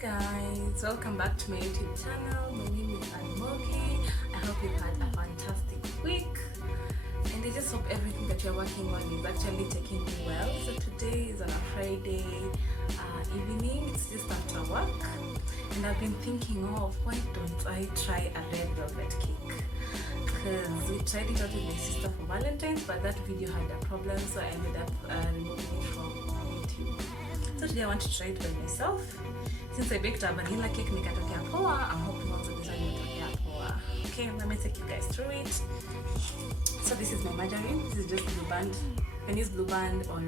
guys, welcome back to my YouTube channel. My name is Animoki. I hope you've had a fantastic week, and I just hope everything that you're working on is actually taking you well. So today is on a Friday evening. It's just after work, and I've been thinking of why don't I try a red velvet cake, because we tried it out with my sister for Valentine's, but that video had a problem, so I ended up removing it from YouTube. So today I want to try it by myself. Since I baked a vanilla cake nikatokea poa, I'm hoping also this one nikatokea poa. Okay, let me take you guys through it. So this is my margarine. This is just Blue Band. You can use Blue Band or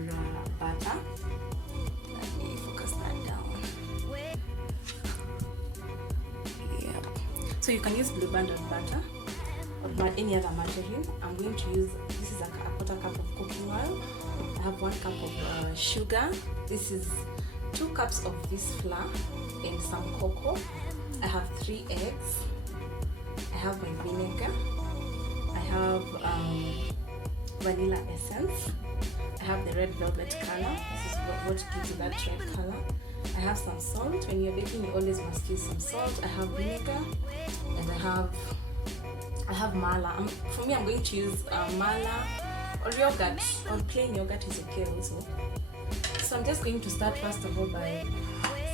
butter. Let me focus that down. Yep. So you can use Blue Band or butter or any other margarine. I'm going to use, this is a quarter cup of cooking oil. I have 1 cup of sugar. This is 2 cups of this flour and some cocoa. I have 3 eggs. I have my vinegar. I have vanilla essence. I have the red velvet color. This is what gives you that red color. I have some salt. When you're baking, you always must use some salt. I have vinegar, and I have mala. For me, I'm going to use mala or yogurt, or plain yogurt is okay also. So I'm just going to start first of all by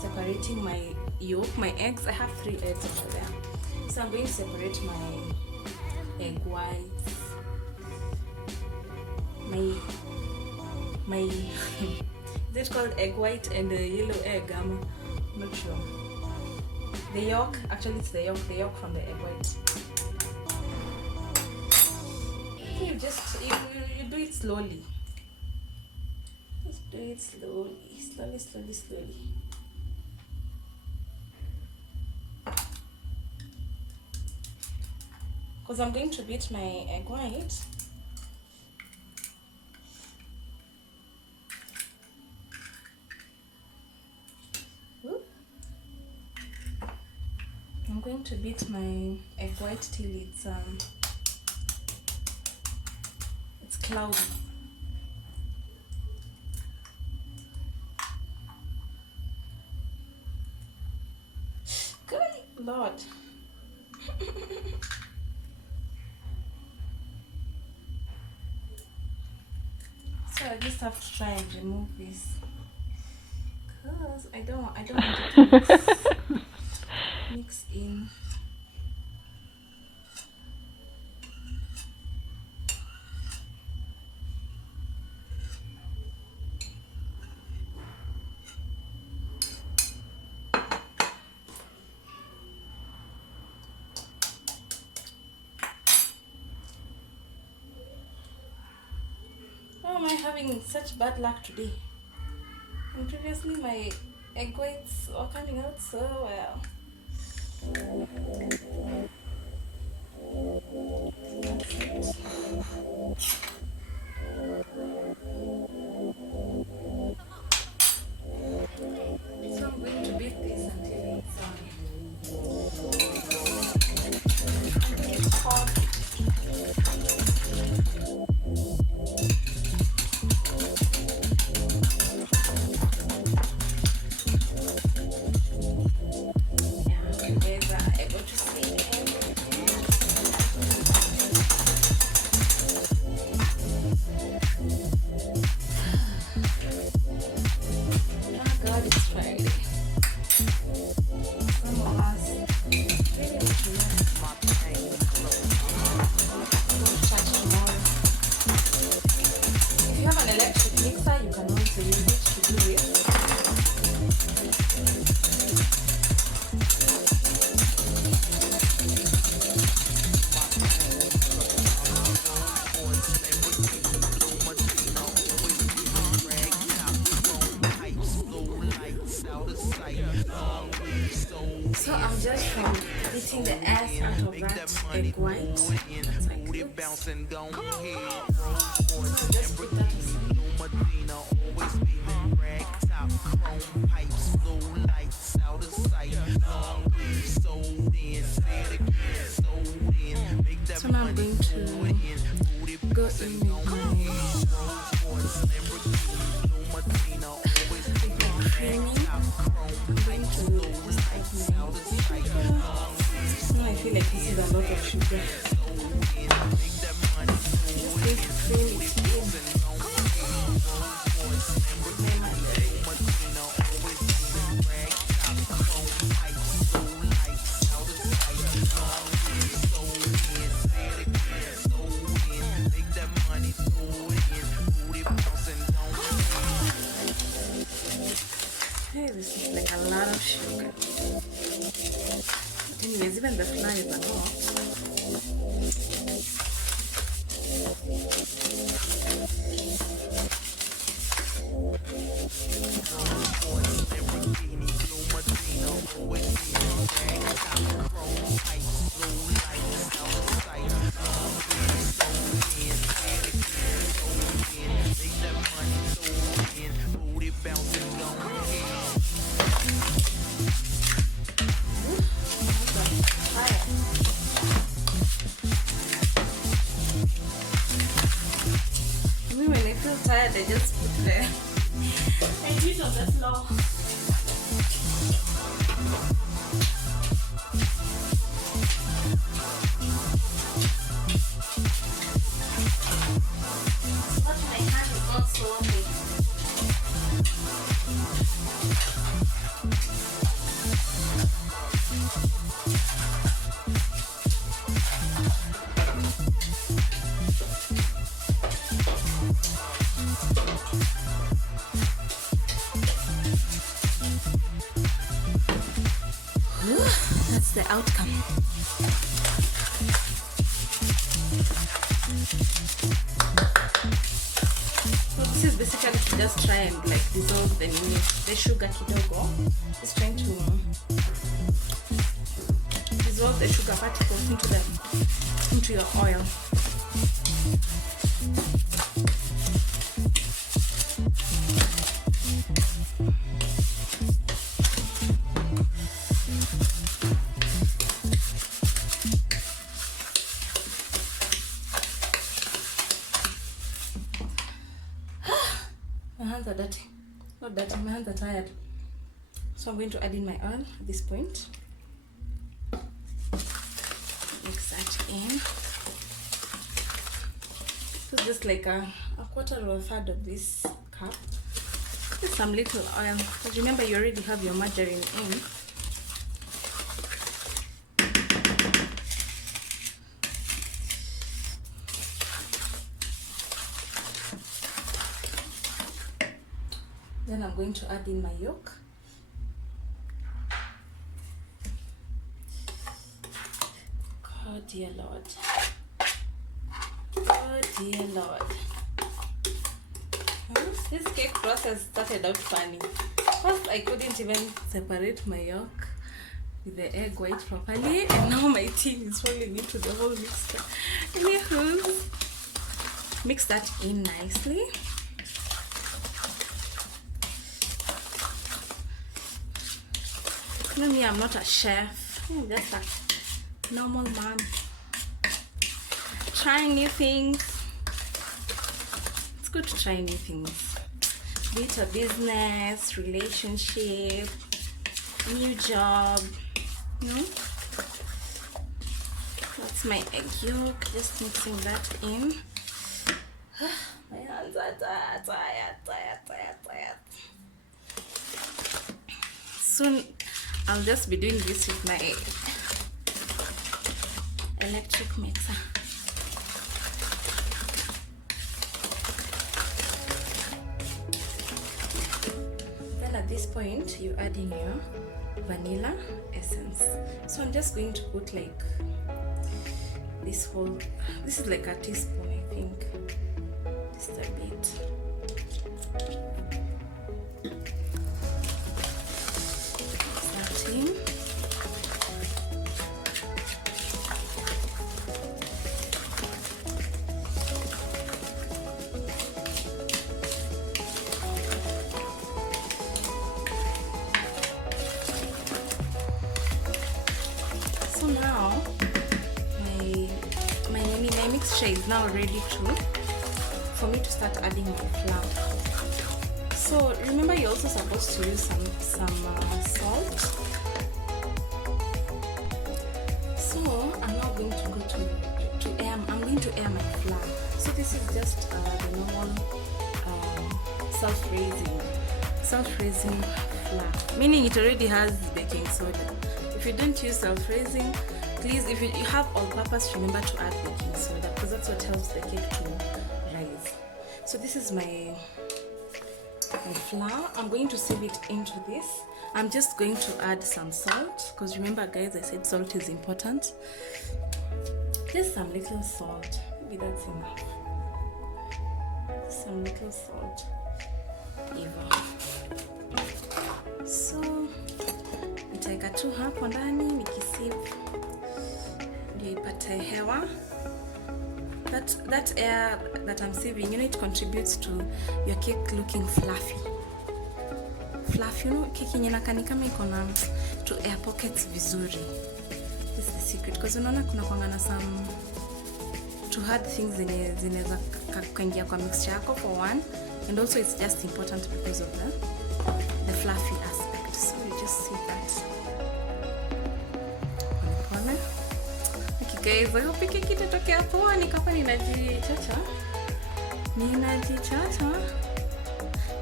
separating my yolk, my eggs. I have 3 eggs over there. So I'm going to separate my egg whites, my is it called egg white and the yellow egg? I'm not sure. The yolk, actually it's the yolk from the egg white. You just you do it slowly. Just do it slowly. Because I'm going to beat my egg white. I'm going to beat my egg white till it's cloudy. Good Lord. So I just have to try and remove this, because I don't want it to mix in. Why am I having such bad luck today? And previously my egg whites are coming out so well. So I'm going to beat this until it's hot. So I'm just beating the ass out of that egg white. That's like just put that aside. So now I'm going to go in with my creamy. I'm going to use a lot of sugar. Just need to cream it in. My margarine. Hey, this is like a lot of sugar. Anyways, even the flour is a lot. When I feel tired, I just put there. I do it on the floor. But my hand is not so big. That's the outcome. So this is basically to just try and like dissolve the sugar kidogo. Just trying to dissolve the sugar particles into your oil. My hands are dirty. Not dirty, my hands are tired. So I'm going to add in my oil at this point. Mix that in. So just like a quarter or a third of this cup. Just some little oil. But remember, you already have your margarine in. Then I'm going to add in my yolk. Oh dear Lord. Oh dear Lord. This cake process started out funny. First, I couldn't even separate my yolk with the egg white properly, and now my tea is falling into the whole mixture. Anywho, mix that in nicely. You know me, I'm not a chef. I'm just a normal man trying new things. It's good to try new things. Be it a business, relationship, new job, you know. That's my egg yolk. Just mixing that in. My hands are tired. Soon I'll just be doing this with my electric mixer. Then at this point, you add in your vanilla essence. So I'm just going to put like this is like a teaspoon, I think. Just a bit. So now my mixture is now ready for me to start adding my flour. So remember, you're also supposed to use some salt. So I'm now I'm going to air my flour. So this is just the normal self-raising flour, meaning it already has baking soda. If you don't use self-raising, please, if you have all-purpose, remember to add baking soda, because that's what helps the cake to rise. So this is my flour. I'm going to sieve it into this. I'm just going to add some salt, because remember guys, I said salt is important. Just some little salt, maybe that's enough. Some little salt, Eva. So nitaweka tu hapo ndani nikisieve ndio ipate hewa. That air that I'm sieving, it contributes to your cake looking fluffy. Cake yenye nakani kama iko na to air pockets vizuri. This is the secret, because unaona kuna kwanga na some to hard things zinaweza kuingia kwa mixture yako for one, and also it's just important because of the fluffy aspect. So you just see that. Okay guys, I hope cake itatokea poa. Nikapa ninajichacha.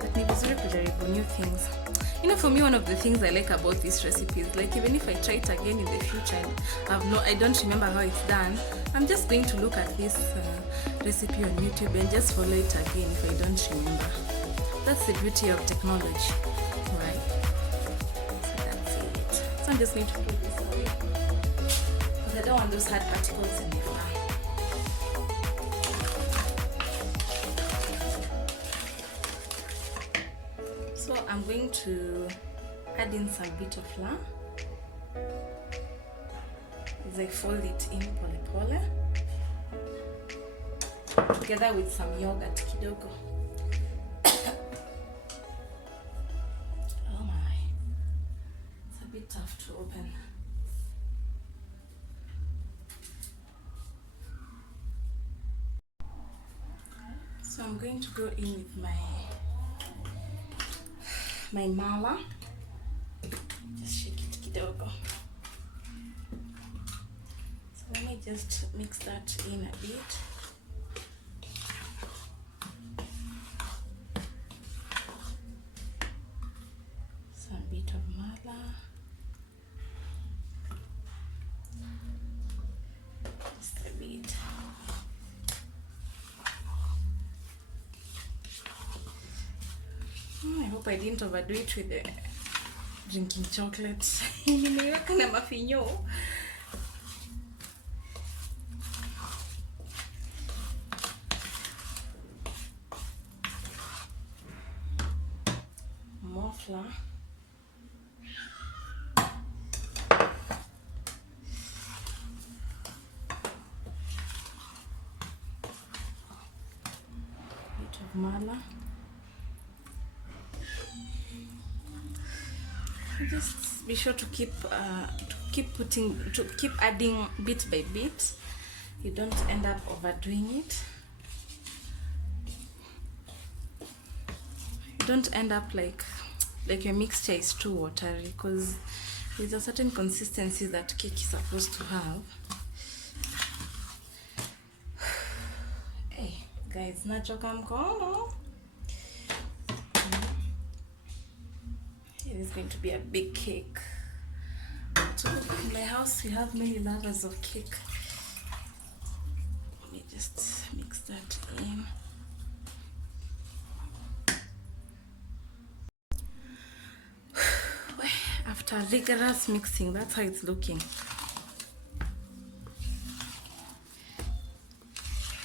But ni vizuri kujaribu new things. For me, one of the things I like about these recipes, like even if I try it again in the future and I don't remember how it's done, I'm just going to look at this recipe on YouTube and just follow it again if I don't remember. That's the beauty of technology, right? So that's it. So I'm just going to put this away, because I don't want those hard particles in the flour. So I'm going to add in some bit of flour as I fold it in pole pole, together with some yogurt kidogo. Oh my, it's a bit tough to open. So I'm going to go in with my mala. Just shake it kidogo. So let me just mix that in a bit. Some bit of mala. Just a bit. I hope I didn't overdo it with the drinking chocolate. Nimeweka na mafinyo. More flour. Bit of mala. Just be sure to keep adding bit by bit. You don't end up overdoing it. You don't end up like your mixture is too watery, because there's a certain consistency that cake is supposed to have. Hey guys, nachoka mkono. It is going to be a big cake. So in my house we have many lovers of cake. Let me just mix that in. After rigorous mixing, that's how it's looking.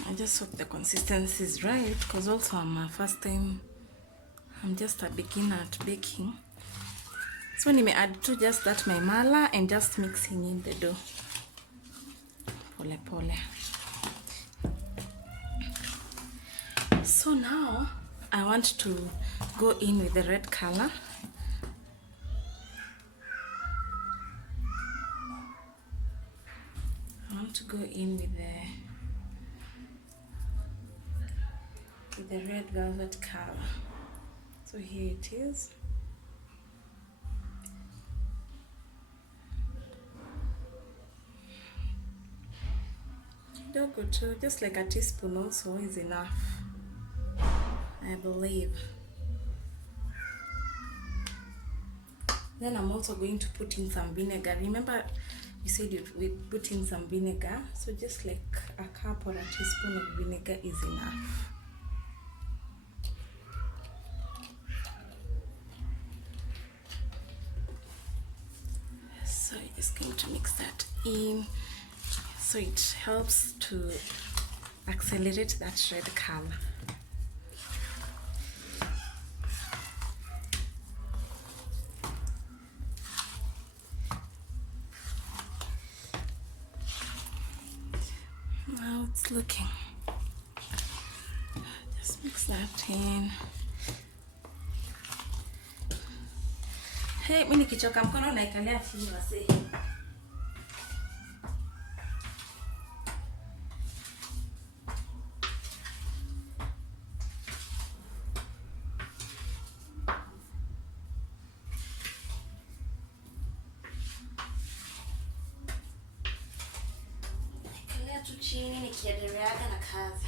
I just hope the consistency is right, because also I'm just a beginner at baking. So nime add to just that my mala and just mixing in the dough pole pole. So now I want to go in with the red color. I want to go in with the red velvet color. So here it is. kidogo too, just like a teaspoon also is enough, I believe. Then I'm also going to put in some vinegar. Remember you said we put in some vinegar, so just like a cup or a teaspoon of vinegar is enough. So you're just going to mix that in, so it helps to accelerate that red color. Now it's looking. Just mix that in. Hey, mimi nikichoka mkono naikalia chini wase. Naikalia tu chini nikiendeleaga na kazi.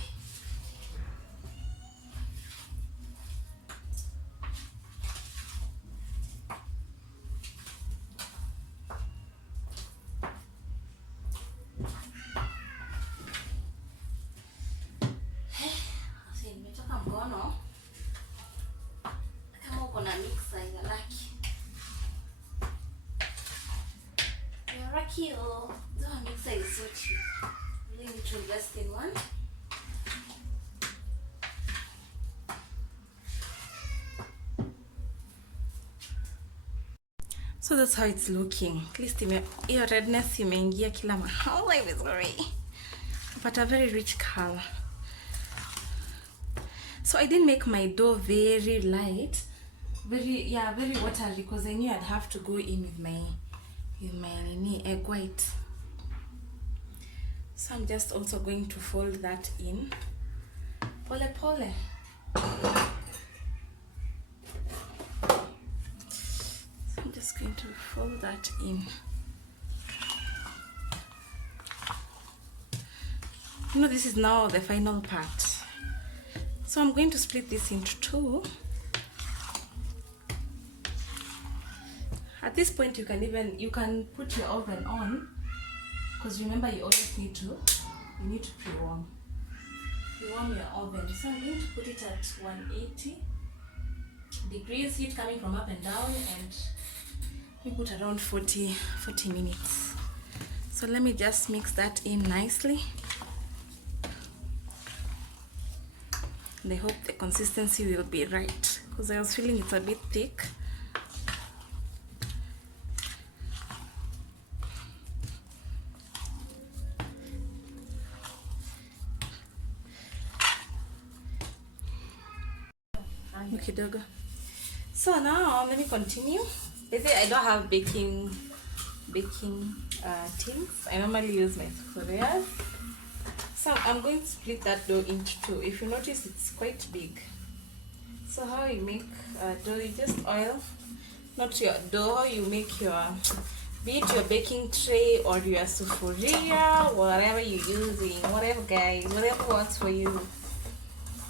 Kama uko na mixer ya lucky. You're lucky, oh, the mixer is so cheap. You need to invest in one. So that's how it's looking. At least your redness imeingia kila mahali vizuri. But a very rich color. So I didn't make my dough very light, very watery, because I knew I'd have to go in with my egg white. So I'm just also going to fold that in. Pole pole. So I'm just going to fold that in. You know, this is now the final part. So I'm going to split this into two. At this point you can put your oven on, because remember you always need to pre-warm your oven. So I'm going to put it at 180 degrees, heat coming from up and down, and we put around 40 minutes. So let me just mix that in nicely. And I hope the consistency will be right, because I was feeling it's a bit thick. Kidogo. So now let me continue. Basically, I don't have baking tins. I normally use my sufurias. So I'm going to split that dough into two. If you notice, it's quite big. So how you make dough, you just oil, not your dough, you make your, be it your baking tray or your sufuria, whatever you're using, whatever guys, whatever works for you.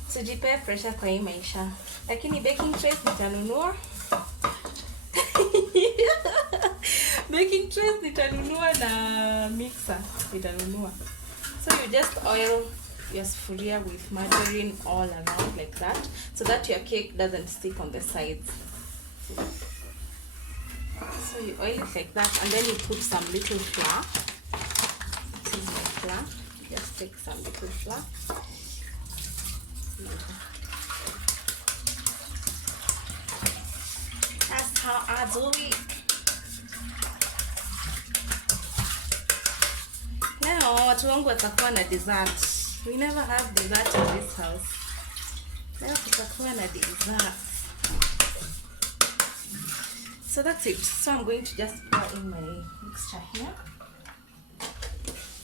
Sijipe pressure kwa hii maisha. Lakini baking trays nitanunua. Baking trays nitanunua na mixer nitanunua. So you just oil your sufuria with margarine all around like that, so that your cake doesn't stick on the sides. So you oil it like that, and then you put some little flour. This is my flour. Just take some little flour. That's how I do it. Now watu wangu watakuwa na dessert. We never have dessert in this house. Leo tutakuwa na dessert. So that's it. So I'm going to just pour in my mixture here.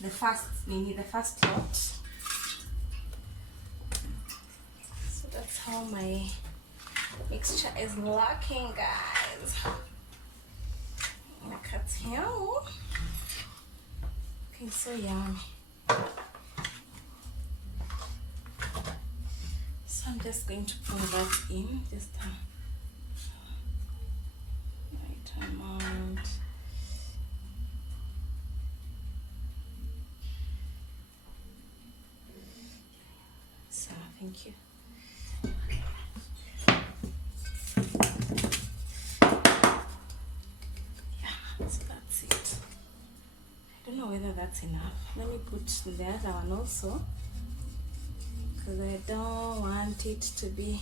The first lot. So that's how my mixture is looking, guys. Look at here. Okay, so yummy. I'm just going to pour that in, just a right amount. So thank you. Yeah, so that's it. I don't know whether that's enough. Let me put the other one also, because I don't want it to be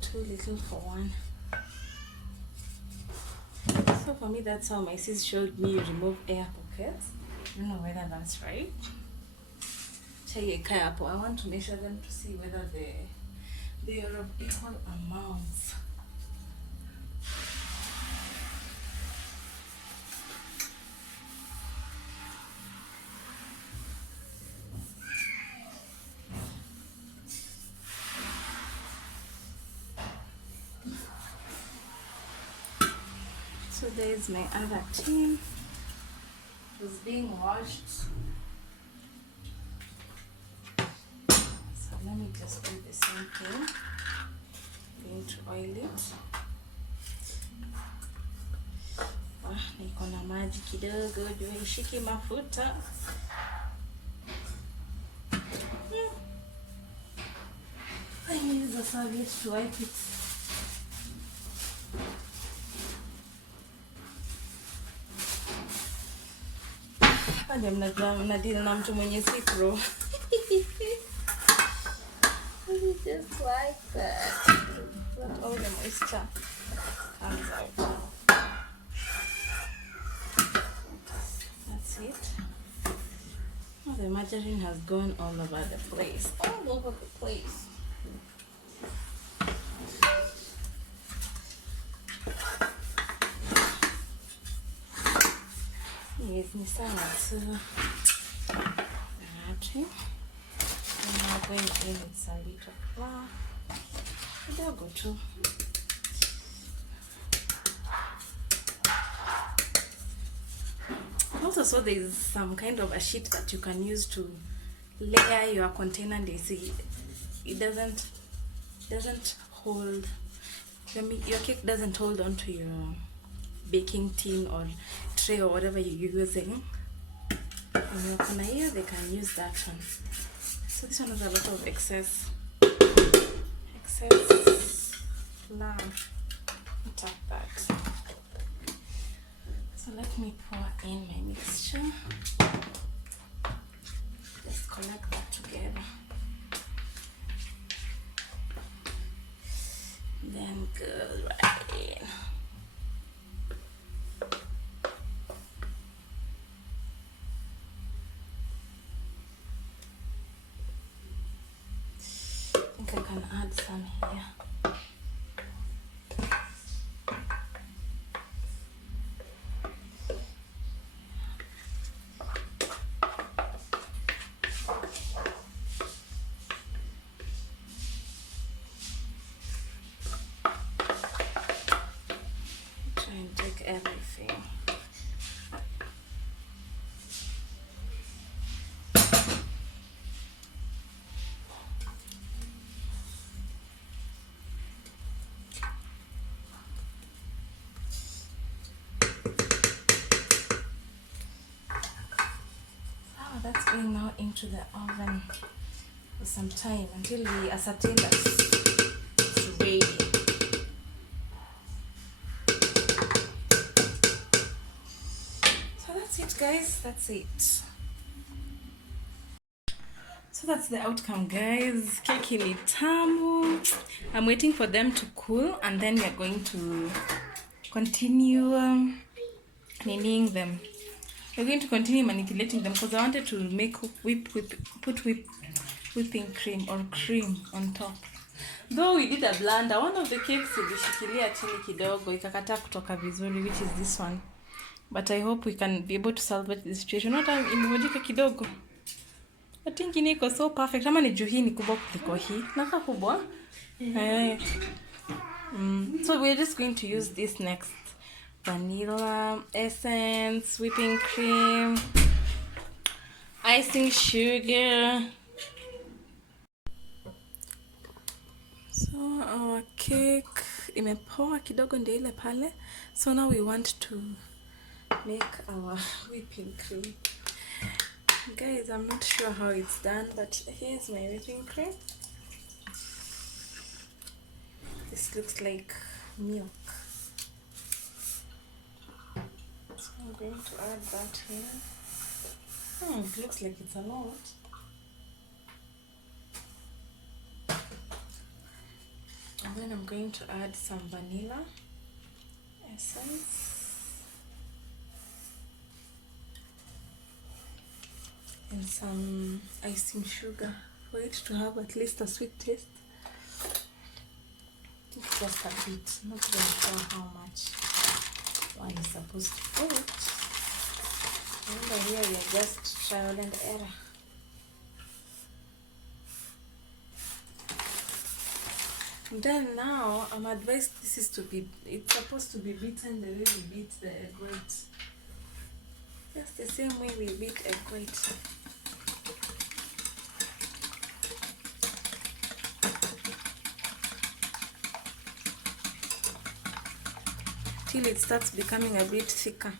too little for one. So for me, that's how my sis showed me remove air pockets. I don't know whether that's right. I want to measure them to see whether they are of equal amounts. So there's my other tin. It was being washed. So let me just do the same thing. I'm going to oil it. Niko na maji kidogo juu haishiki mafuta. I use a serviette to wipe it. Ndio mnadili na mtu mwenye si pro. Just like that. Let all the moisture comes out. That's it. Oh, the margarine has gone all over the place. All over the place. Yes, ni sawa tu. Okay. I'm going in with a little flour. Kidogo tu. Also saw there's some kind of a sheet that you can use to layer your container, and they see it doesn't hold, your cake doesn't hold on to your baking tin or tray or whatever you're using. And here they can use that one. So this one has a lot of excess flour. Tap that. So let me pour in my mixture. Just collect that together. Then go right in. I think I can add some here. Try and take everything. That's going now into the oven for some time until we ascertain that it's ready. So that's it, guys. That's it. So that's the outcome, guys. Keki ni tamu. I'm waiting for them to cool, and then we're going to continue kneading them. We're going to continue manipulating them because I wanted to make whipping cream or cream on top. Though we did a blender, one of the cakes ilishikilia chini kidogo ikakataa kutoka vizuri, which is this one. But I hope we can be able to salvage the situation. Hata imevunjika kidogo. I think ini iko so perfect. Kama ni juu hii ni kubwa kuliko hii. Naka kubwa. So we're just going to use this next. Vanilla essence, whipping cream, icing sugar. So our cake imepoa kidogo, ndio ile pale. So now we want to make our whipping cream. Guys, I'm not sure how it's done, but here's my whipping cream. This looks like milk. So I'm going to add that here. It looks like it's a lot. And then I'm going to add some vanilla essence. And some icing sugar for it to have at least a sweet taste. I think just a bit, not even sure how much one is supposed to put. Remember, here we are just trial and error. And then now I'm advised it's supposed to be beaten the way we beat the egg white. Just the same way we beat egg white. Till it starts becoming a bit thicker.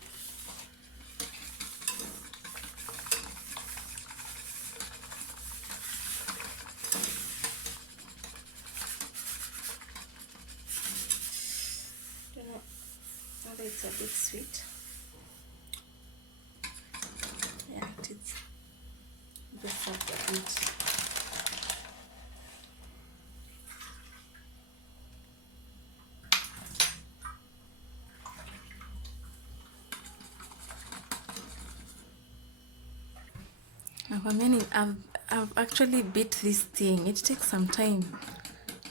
I don't know whether it's a bit sweet. Yeah, it is. Just a bit. I've actually beat this thing. It takes some time,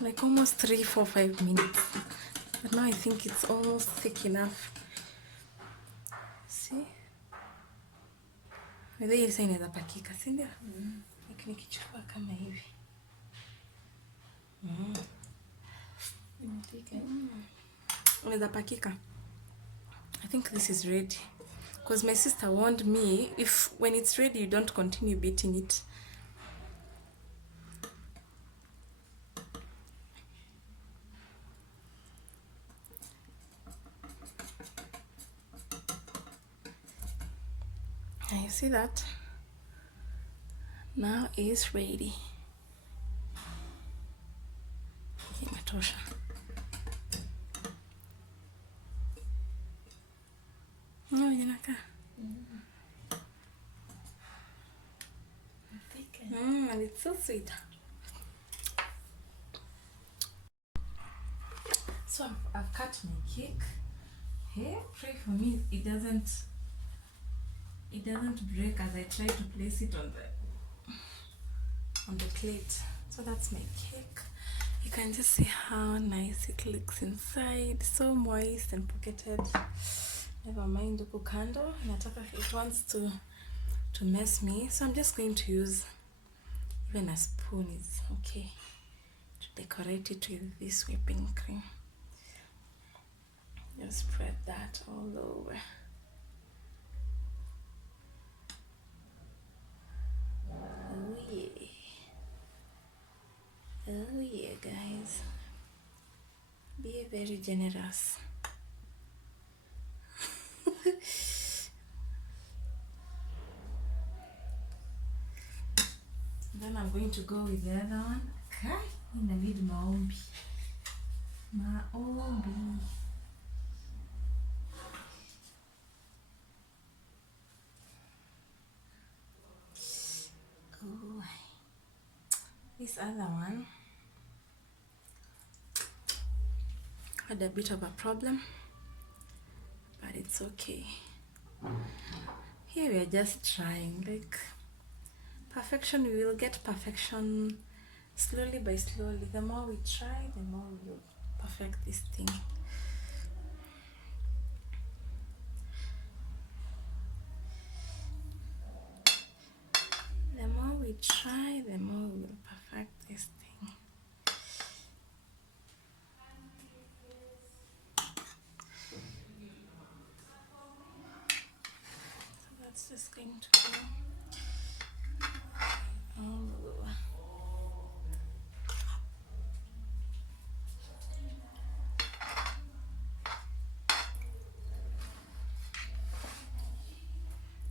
like almost 3, 4, 5 minutes. But now I think it's almost thick enough. See? Whether hii sasa inaweza pakika, si ndio? Lakini kichukua kama hivi. Unaweza pakika. I think this is ready. Because my sister warned me, if when it's ready you don't continue beating it. And you see that? Now it's ready. Imetosha. No, inaka. And it's so sweet. So I've cut my cake. Hey, pray for me it doesn't break as I try to place it on the plate. So that's my cake. You can just see how nice it looks inside. So moist and pocketed. Never mind huku kando. Nataka it wants to mess me. So I'm just going to use even a spoon is okay to decorate it with this whipping cream. Just spread that all over. Oh yeah. Oh yeah, guys. Be very generous. Then I'm going to go with the other one. Okay, I need maombi. Maombi. Oh, this other one had a bit of a problem, but it's okay. Here we are just trying, like perfection. We will get perfection slowly by slowly. The more we try, the more we will perfect this thing. The more we try, the more we will perfect this thing. So that's just going to go all over.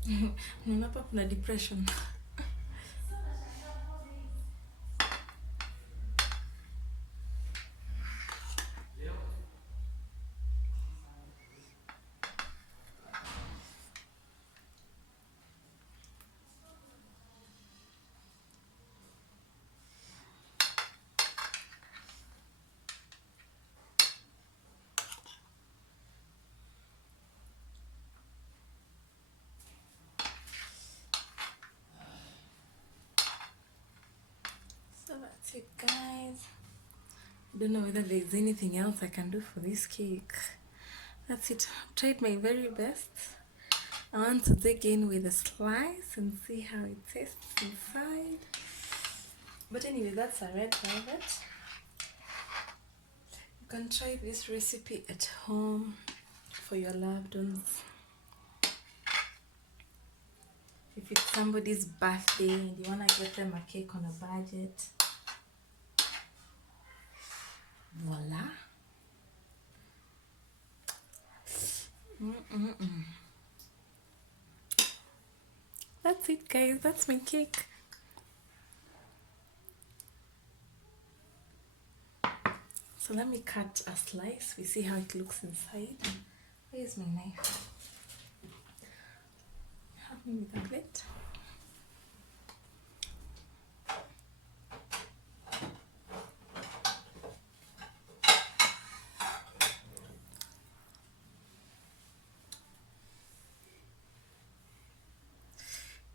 Naona hapa kuna depression. So that's it, guys. I don't know whether there's anything else I can do for this cake. That's it. I've tried my very best. I want to dig in with a slice and see how it tastes inside. But anyway, that's a red velvet. You can try this recipe at home for your loved ones. If it's somebody's birthday and you want to get them a cake on a budget, voila. That's it, guys. That's my cake. So let me cut a slice. We see how it looks inside. Where's my knife? Help me with a plate.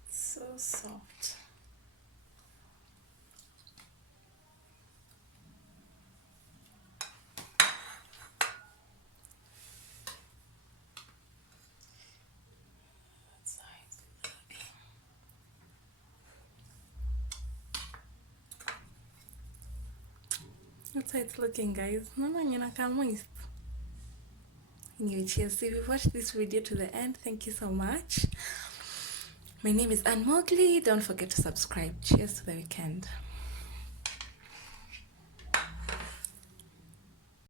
So soft. That's how it's looking, guys. Moist. Anyway, cheers. So if you've watched this video to the end, thank you so much. My name is Anne Mowgli. Don't forget to subscribe. Cheers to the weekend.